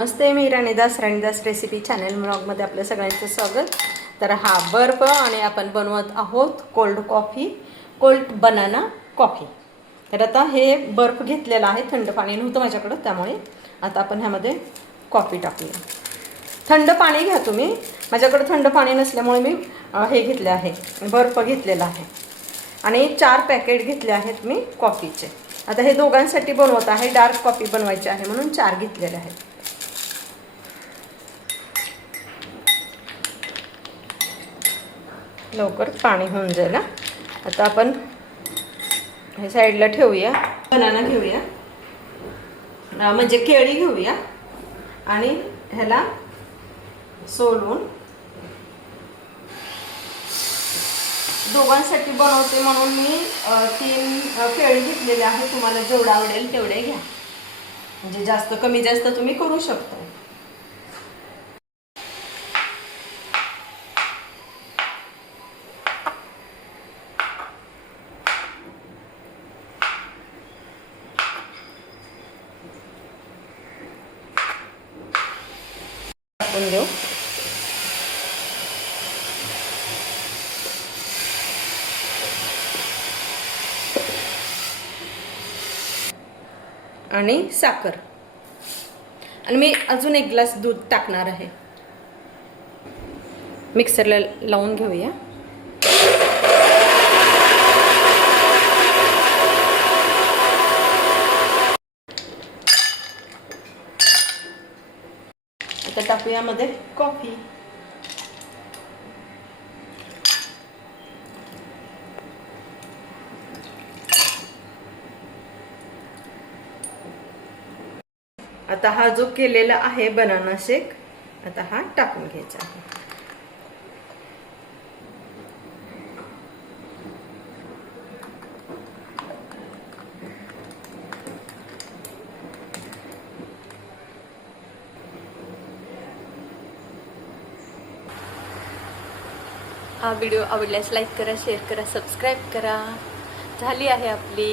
नमस्ते, मी राणीदास recipe channel ब्लॉगमध्ये आपल्या सगळ्यांचं स्वागत। तर हा बर्फ आणि आपण बनवत आहोत कोल्ड बनाना कॉफी। तर आता हे बर्फ घेतलेला आहे, थंड पाणी नव्हतं माझ्याकडे त्यामुळे आता आपण ह्यामध्ये कॉफी टाकूया। थंड पाणी घ्या तुम्ही, माझ्याकडे थंड पाणी नसल्यामुळे मी हे घेतले आहे, बर्फ घेतलेला आहे आणि 4 पॅकेट घेतले आहेत मी कॉफीचे। आता हे दोघांसाठी बनवत आहे, डार्क कॉफी बनवायची आहे म्हणून 4 घेतलेले आहेत। लवकर पाणी होऊन जाईल। आता आपण हे साईडला ठेवूया, बनाना घेऊया, म्हणजे केळी घेऊया आणि ह्याला सोलून दोघांसाठी बनवते म्हणून मी 3 केळी घेतलेले आहे। तुम्हाला जेवढं आवडेल तेवढे घ्या, म्हणजे जास्त कमी जास्त तुम्ही करू शकता। टाकून देऊ आणि साखर, आणि मी अजून 1 ग्लास दूध टाकणार आहे। मिक्सरला लावून घेऊया। आता टाकूया मध्ये कॉफी, आता हा जो केलेला आहे बनाना शेक आता हा टाकून घ्यायचा आहे। हा व्हिडिओ आवडल्यास लाईक करा, शेअर करा, सबस्क्राईब करा। झाली आहे आपली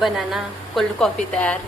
बनाना कोल्ड कॉफी तयार।